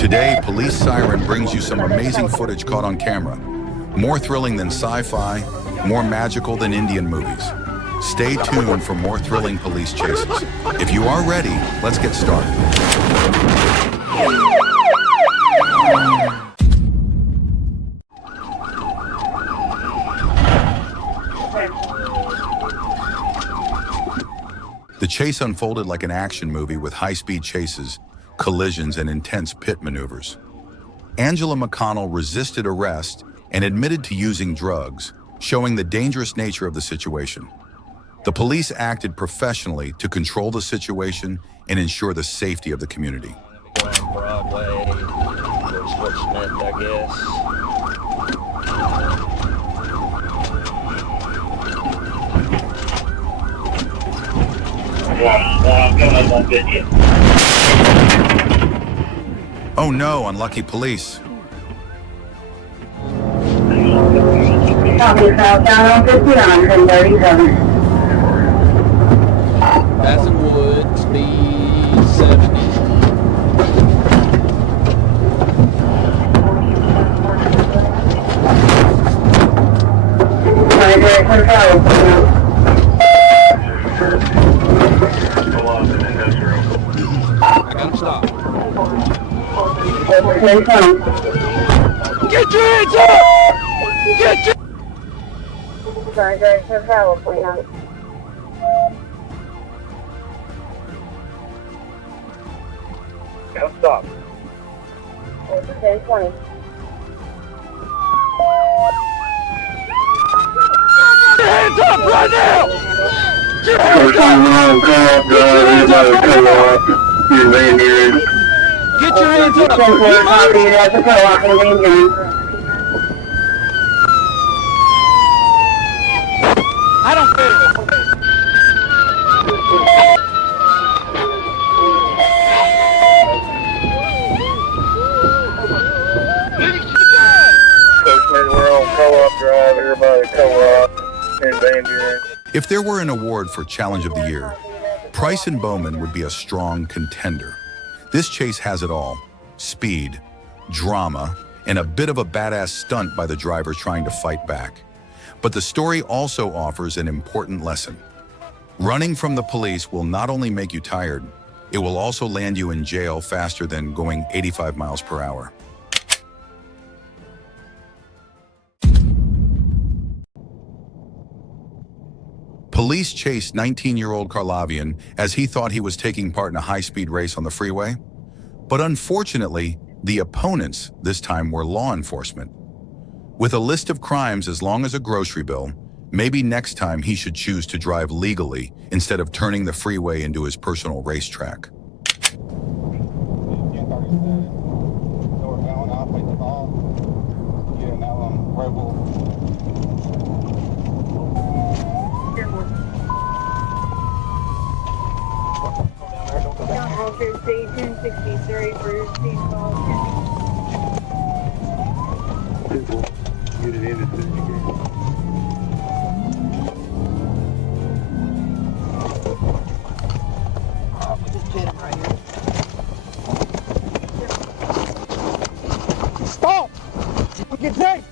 Today, Police Siren brings you some amazing footage caught on camera. More thrilling than sci-fi, more magical than Indian movies. Stay tuned for more thrilling police chases. If you are ready, let's get started. The chase unfolded like an action movie with high-speed chases, collisions, and intense pit maneuvers. Angela McConnell resisted arrest and admitted to using drugs, showing the dangerous nature of the situation. The police acted professionally to control the situation and ensure the safety of the community. Broadway, Sportsman, I guess. Oh no, unlucky police. Copy, southbound on 50 on 1037. Bassett Wood, speed 70. I got him stopped. Get your hands up! Get your... Sorry, guys, for California. Got him stopped. 1020. Get your hands up right now! Get your hands up! Get your hands up! Copy, that's a co-op in danger. I don't care. We're on co-op drive, everybody co-op in danger. If there were an award for Challenge of the Year, Price and Bowman would be a strong contender. This chase has it all: speed, drama, and a bit of a badass stunt by the driver trying to fight back. But the story also offers an important lesson. Running from the police will not only make you tired, it will also land you in jail faster than going 85 miles per hour. Police chased 19-year-old Karlavian as he thought he was taking part in a high-speed race on the freeway. But unfortunately, the opponents this time were law enforcement. With a list of crimes as long as a grocery bill, maybe next time he should choose to drive legally instead of turning the freeway into his personal racetrack. Station 63 for speed call. Get it in as soon as you can. We just hit him right here. Stop! Get safe!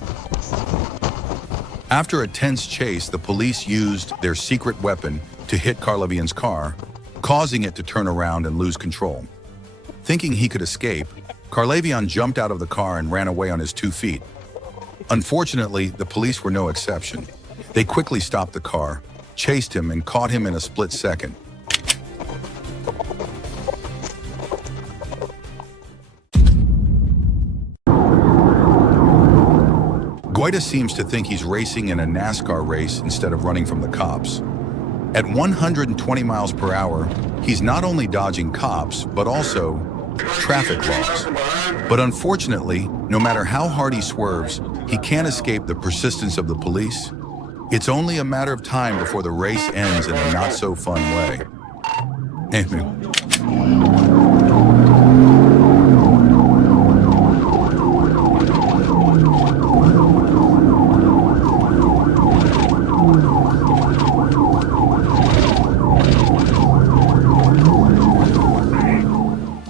After a tense chase, the police used their secret weapon to hit Karlavian's car, causing it to turn around and lose control. Thinking he could escape, Karlavian jumped out of the car and ran away on his 2 feet. Unfortunately, the police were no exception. They quickly stopped the car, chased him, and caught him in a split second. Goita seems to think he's racing in a NASCAR race instead of running from the cops. At 120 miles per hour, he's not only dodging cops, but also traffic laws. But unfortunately, no matter how hard he swerves, he can't escape the persistence of the police. It's only a matter of time before the race ends in a not-so-fun way.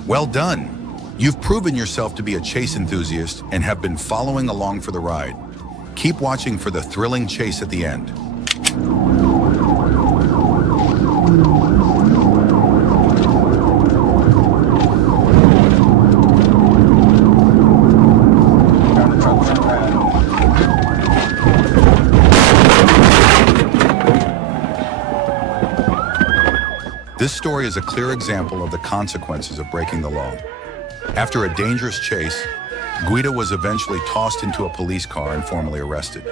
Well done. You've proven yourself to be a chase enthusiast and have been following along for the ride. Keep watching for the thrilling chase at the end. This story is a clear example of the consequences of breaking the law. After a dangerous chase, Guido was eventually tossed into a police car and formally arrested.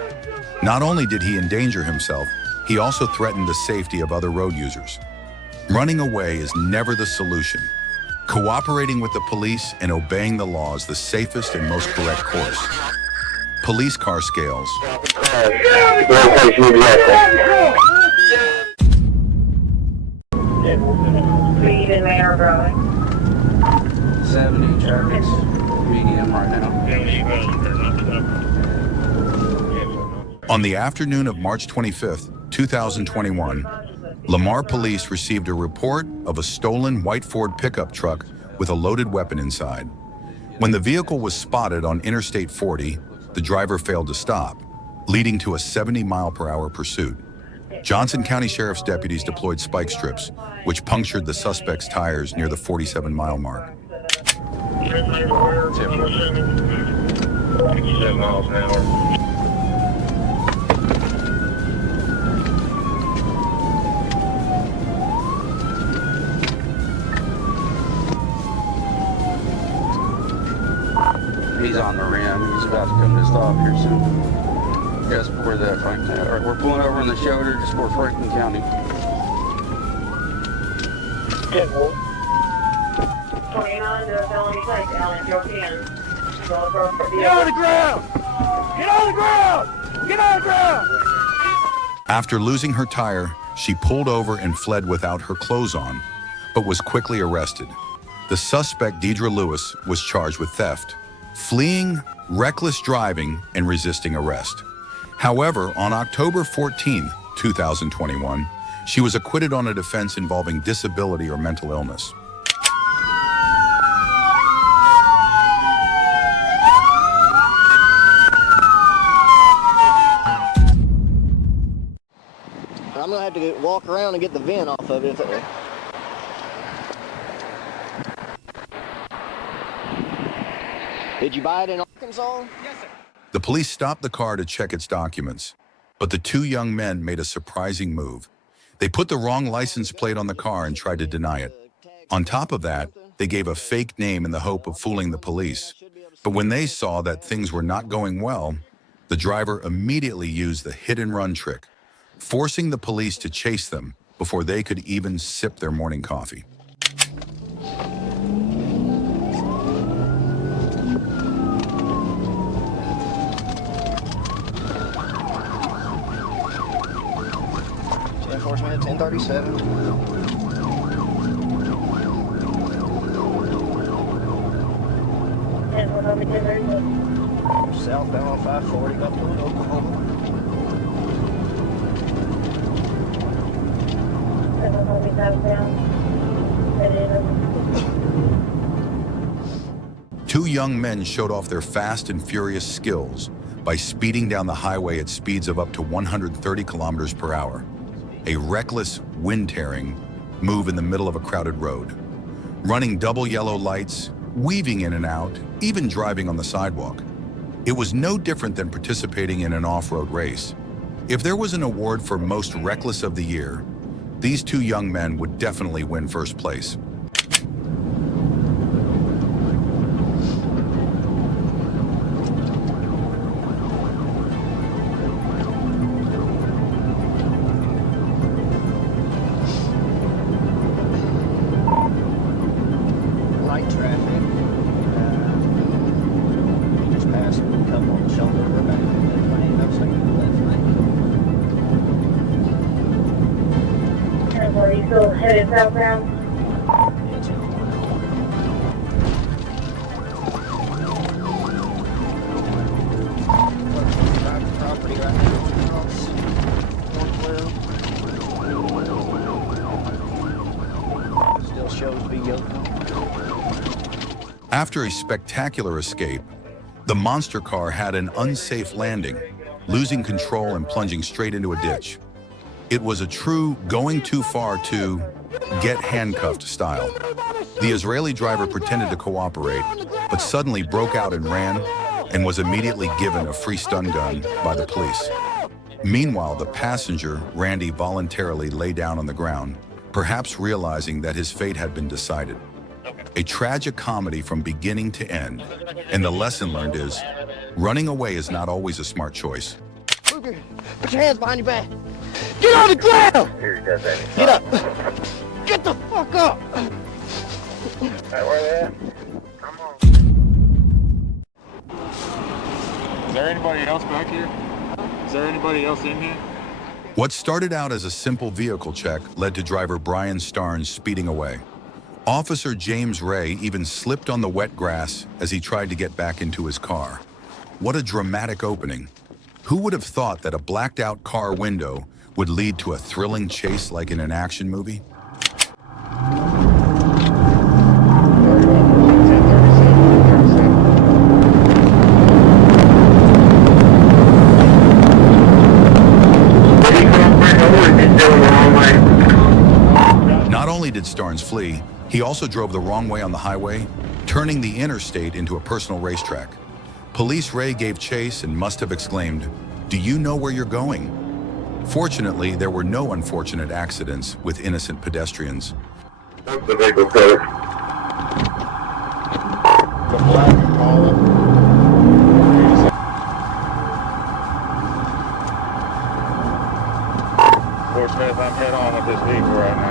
Not only did he endanger himself, he also threatened the safety of other road users. Running away is never the solution. Cooperating with the police and obeying the law is the safest and most correct course. Police car scales. Speed and manner of driving. 70 traffic's medium right now. On the afternoon of March 25th, 2021, Lamar police received a report of a stolen white Ford pickup truck with a loaded weapon inside. When the vehicle was spotted on Interstate 40, the driver failed to stop, leading to a 70-mile-per-hour pursuit. Johnson County Sheriff's deputies deployed spike strips, which punctured the suspect's tires near the 47-mile mark. 57 miles an hour. He's on the rim. He's about to come to a stop here soon. Just before that, Franklin. We're pulling over on the shoulder just before Franklin County. 29 to felony place, Allen, Joe Get on the ground! Get on the ground! Get on the ground! After losing her tire, she pulled over and fled without her clothes on, but was quickly arrested. The suspect, Deidre Lewis, was charged with theft, fleeing, reckless driving, and resisting arrest. However, on October 14, 2021, she was acquitted on a defense involving disability or mental illness. I'm gonna have to walk around and get the vent off of it. Did you buy it in Arkansas? Yes, sir. The police stopped the car to check its documents, but the two young men made a surprising move. They put the wrong license plate on the car and tried to deny it. On top of that, they gave a fake name in the hope of fooling the police. But when they saw that things were not going well, the driver immediately used the hit-and-run trick, forcing the police to chase them before they could even sip their morning coffee. Enforcement at 1037. Southbound on 540 up to Oklahoma. Two young men showed off their fast and furious skills by speeding down the highway at speeds of up to 130 kilometers per hour. A reckless, wind-tearing move in the middle of a crowded road. Running double yellow lights, weaving in and out, even driving on the sidewalk. It was no different than participating in an off-road race. If there was an award for most reckless of the year, these two young men would definitely win first place. Light traffic. Just passed a couple on the shoulder. We're back in the left lane. Looks like the left lane. Are you still headed southbound? Yeah, 10. Private property right here. Still shows to be yellow. After a spectacular escape, the monster car had an unsafe landing, losing control and plunging straight into a ditch. It was a true going too far to get handcuffed style. The Israeli driver pretended to cooperate, but suddenly broke out and ran, and was immediately given a free stun gun by the police. Meanwhile, the passenger, Randy, voluntarily lay down on the ground, perhaps realizing that his fate had been decided. A tragic comedy from beginning to end, and the lesson learned is, running away is not always a smart choice. Put your hands behind your back. Get on the ground! Get up! Get the fuck up! Where they at? Come on. Is there anybody else back here? Is there anybody else in here? What started out as a simple vehicle check led to driver Brian Starnes speeding away. Officer James Ray even slipped on the wet grass as he tried to get back into his car. What a dramatic opening. Who would have thought that a blacked out car window would lead to a thrilling chase like in an action movie? Not only did Starnes flee, he also drove the wrong way on the highway, turning the interstate into a personal racetrack. Police Ray gave chase and must have exclaimed, "Do you know where you're going?" Fortunately, there were no unfortunate accidents with innocent pedestrians. The vehicle code. The black Impala. Fort Smith, I'm head on with this vehicle right now.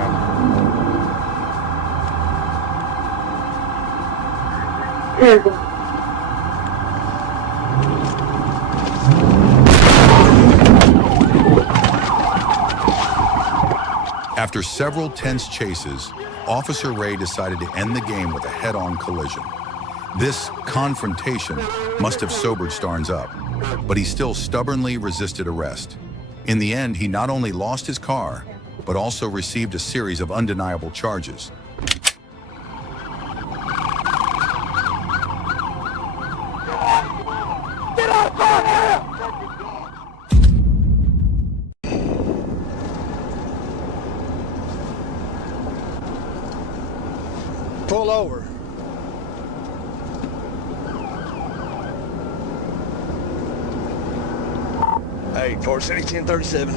After several tense chases, Officer Ray decided to end the game with a head-on collision. This confrontation must have sobered Starnes up, but he still stubbornly resisted arrest. In the end, he not only lost his car, but also received a series of undeniable charges. Pull over. Hey, Fort City 1037.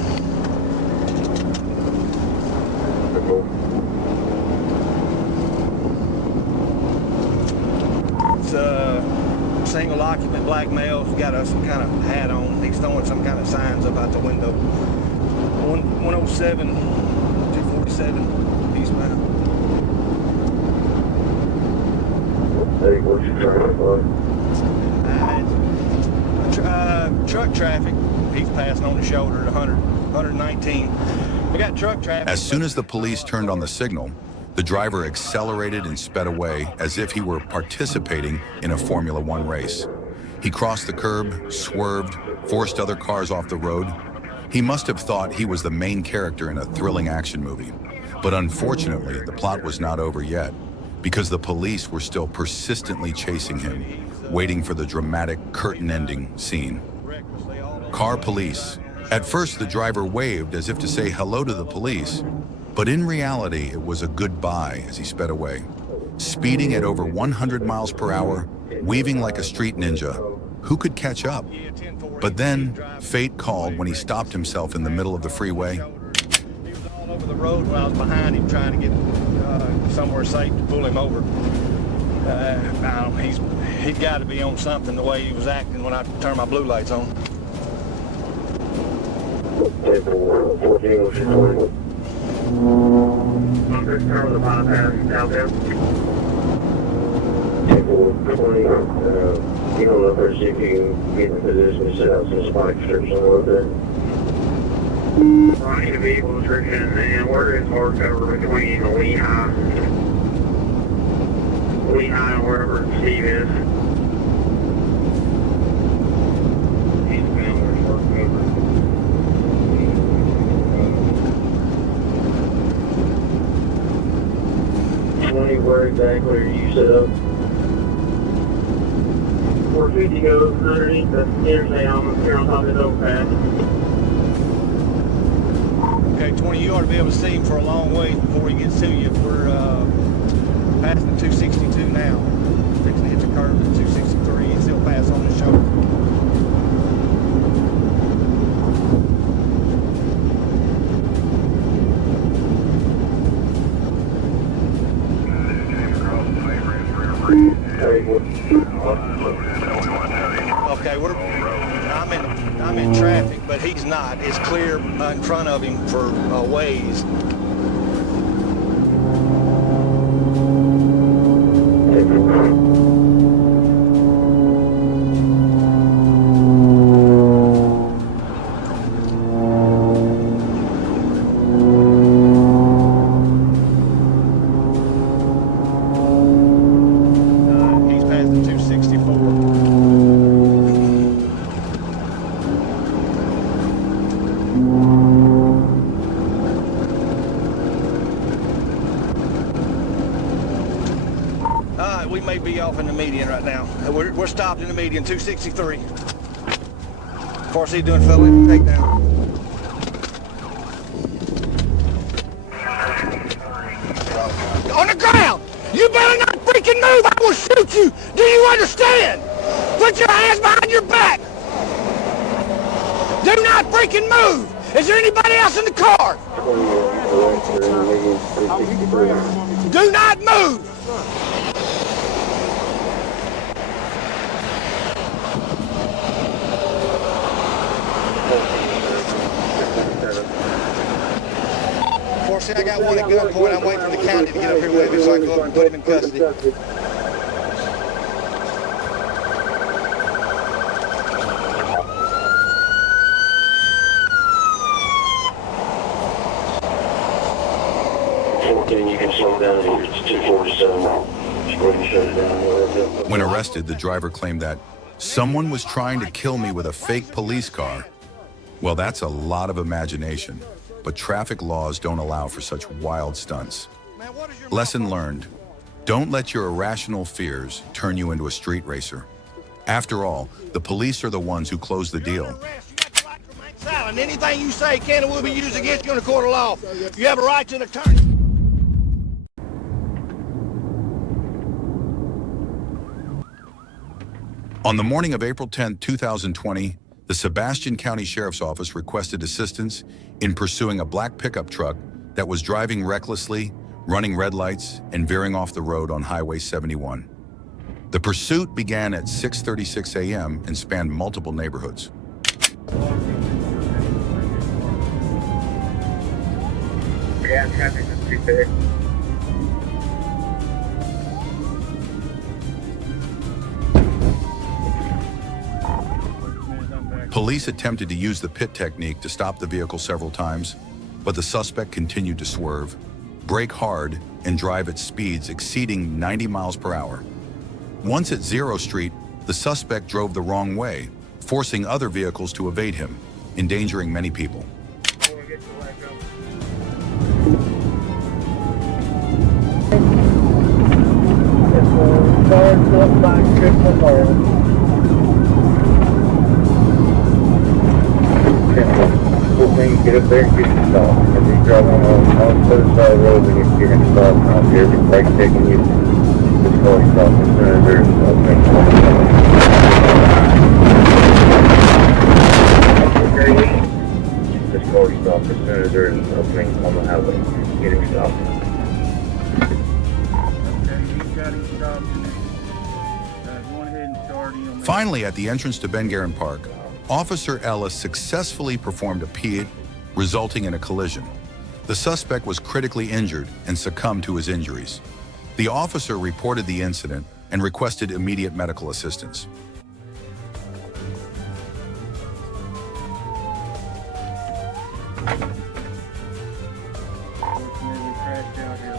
It's a single occupant black male. He's got some kind of hat on. He's throwing some kind of signs up out the window. 107, 247, eastbound. Hey, what you trying for? Truck traffic. He's passing on the shoulder at 119. We got truck traffic. As soon as the police turned on the signal, the driver accelerated and sped away as if he were participating in a Formula One race. He crossed the curb, swerved, forced other cars off the road. He must have thought he was the main character in a thrilling action movie. But unfortunately, the plot was not over yet, because the police were still persistently chasing him, waiting for the dramatic curtain-ending scene. Car police. At first, the driver waved as if to say hello to the police, but in reality, it was a goodbye as he sped away. Speeding at over 100 miles per hour, weaving like a street ninja, who could catch up? But then, fate called when he stopped himself in the middle of the freeway. He was all over the road when I was behind him trying to get somewhere safe to pull him over. I don't know, he's got to be on something the way he was acting when I turned my blue lights on. Turn the bypass downtown. Table 20, you don't know if you can get in position to set out some spike strips somewhere up there. I need a vehicle description and where is hard cover between Lehigh and wherever Steve is. Eastbound, where's hard cover? Where exactly are you set up? 450 goes underneath the interstate here on top of this overpass. Okay, 20, you ought to be able to see him for a long way before he gets to you. We're passing 262 now. Fixing to hit the curve at 263. He's still pass on the shoulder. Okay, I'm in traffic, but he's not. It's clear in front of him for a ways. He's past the 264. We may be off in the median right now. We're stopped in the median, 263. Of course, he's doing felony takedown. On the ground! You better not freaking move! I will shoot you! Do you understand? Put your hands behind your back! Do not freaking move! Is there anybody else in the car? Do not move! Unfortunately, I got one at gunpoint. I'm waiting for the county to get up here with me so I can go up and put him in custody. You can slow down here. It's 247. Just go ahead and shut it down. When arrested, the driver claimed that someone was trying to kill me with a fake police car. Well, that's a lot of imagination, but traffic laws don't allow for such wild stunts. Lesson learned: don't let your irrational fears turn you into a street racer. After all, the police are the ones who close the deal. Silent. Anything you say can and will be used against you in a court of law. You have a right to an attorney. On the morning of April 10, 2020, the Sebastian County Sheriff's Office requested assistance in pursuing a black pickup truck that was driving recklessly, running red lights, and veering off the road on Highway 71. The pursuit began at 6:36 a.m. and spanned multiple neighborhoods. Yeah, traffic is pretty bad. Police attempted to use the pit technique to stop the vehicle several times, but the suspect continued to swerve, brake hard, and drive at speeds exceeding 90 miles per hour. Once at Zero Street, the suspect drove the wrong way, forcing other vehicles to evade him, endangering many people. Get up there and get your stop. If you drive on the other side of the road, then you're going to stop. Out here, if break taking you, just go and stop. As soon as there's opening on the highway, just go and stop. As soon as there's an opening on the highway, get him stopped. Okay, he's got him stopped. Go ahead and start him. Finally, at the entrance to Ben Guerin Park, Officer Ellis successfully performed a PID, resulting in a collision. The suspect was critically injured and succumbed to his injuries. The officer reported the incident and requested immediate medical assistance. Unfortunately, we crashed out here